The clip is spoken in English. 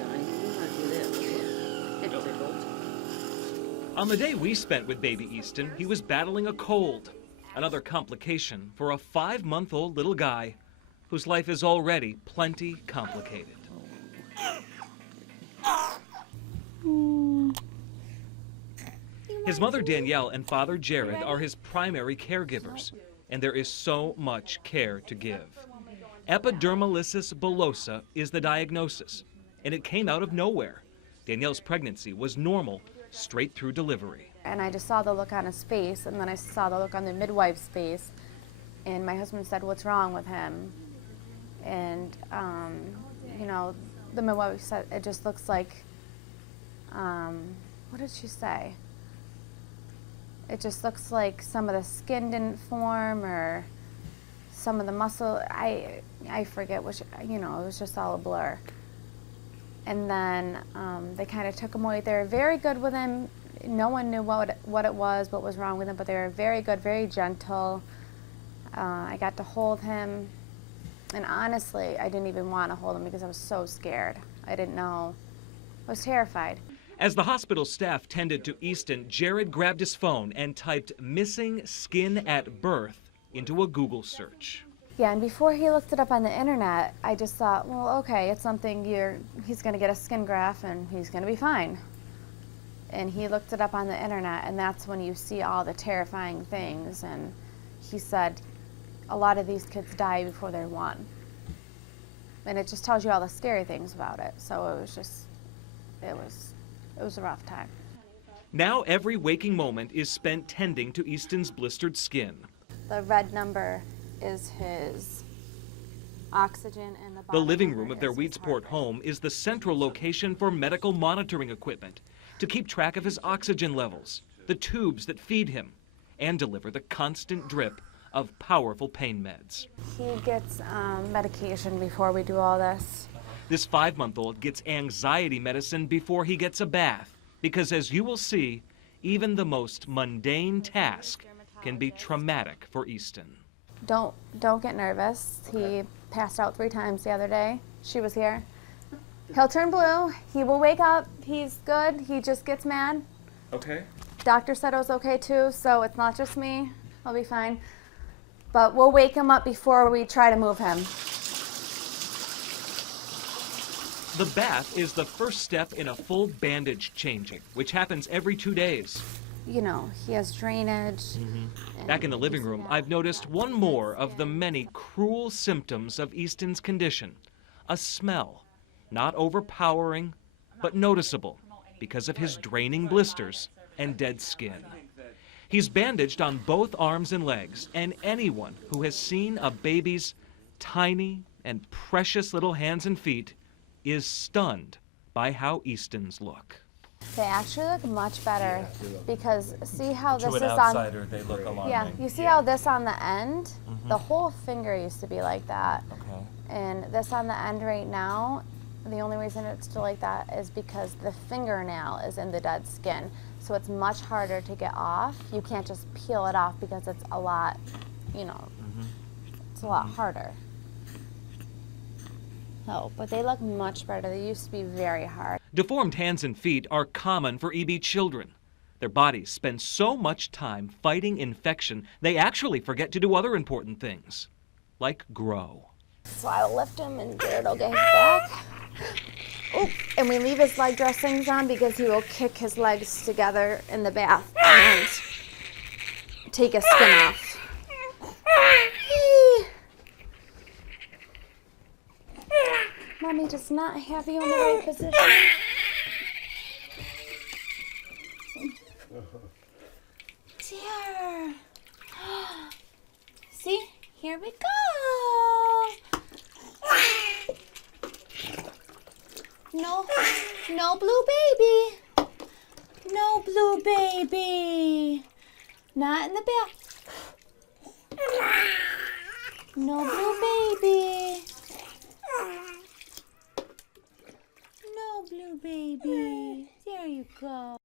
Yeah, I might do that. It tickled. On the day we spent with Baby Easton, he was battling a cold, another complication for a 5-month-old little guy whose life is already plenty complicated. His mother Danielle and father Jared are his primary caregivers, and there is so much care to give. Epidermolysis Bullosa is the diagnosis, and it came out of nowhere. Danielle's pregnancy was normal straight through delivery. And I just saw the look on his face, and then I saw the look on the midwife's face, and my husband said, "What's wrong with him?" And, you know, the midwife said, "It just looks like," what did she say? "It just looks like some of the skin didn't form, or some of the muscle," I forget which, you know, it was just all a blur. And then they kind of took him away. They were very good with him. No one knew what it was, what was wrong with him, but they were very good, very gentle. I got to hold him, and honestly, I didn't even want to hold him because I was so scared. I didn't know. I was terrified. As the hospital staff tended to Easton, Jared grabbed his phone and typed "missing skin at birth" into a Google search. Yeah, and before he looked it up on the internet, I just thought, well, okay, it's something he's going to get a skin graft and he's going to be fine. And he looked it up on the internet, and that's when you see all the terrifying things. And he said a lot of these kids die before they're 1. And it just tells you all the scary things about it. So it was just, it was a rough time. Now every waking moment is spent tending to Easton's blistered skin. The red number is his oxygen, and the The living room of their Weedsport home is the central location for medical monitoring equipment to keep track of his oxygen levels, the tubes that feed him, and deliver the constant drip of powerful pain meds. He gets medication before we do all this. This 5-month-old gets anxiety medicine before he gets a bath, because as you will see, even the most mundane task can be traumatic for Easton. Don't get nervous. He passed out 3 times the other day. She was here. He'll turn blue. He will wake up. He's good. He just gets mad. Okay. Doctor said it was okay too, so it's not just me. I'll be fine. But we'll wake him up before we try to move him. The bath is the first step in a full bandage changing, which happens every 2 days. You know, he has drainage. Back in the living room, I've noticed one more of the many cruel symptoms of Easton's condition. A smell, not overpowering, but noticeable because of his draining blisters and dead skin. He's bandaged on both arms and legs, and anyone who has seen a baby's tiny and precious little hands and feet is stunned by how Easton's look. They actually look much better because see how this is outsider, they look alarming. Yeah, you see how this on the end? The whole finger used to be like that. Okay. And this on the end right now, the only reason it's still like that is because the fingernail is in the dead skin. So it's much harder to get off. You can't just peel it off because it's a lot, you know, it's a lot harder. Oh, but they look much better. They used to be very hard. Deformed hands and feet are common for EB children. Their bodies spend so much time fighting infection, they actually forget to do other important things, like grow. So I'll lift him and Jared will get his back. Oh, and we leave his leg dressings on because he will kick his legs together in the bath and take his skin off. Mommy does not have you in the right position. Dear. See, here we go. No blue baby. No blue baby. Not in the bath. No blue baby. No blue baby. There you go.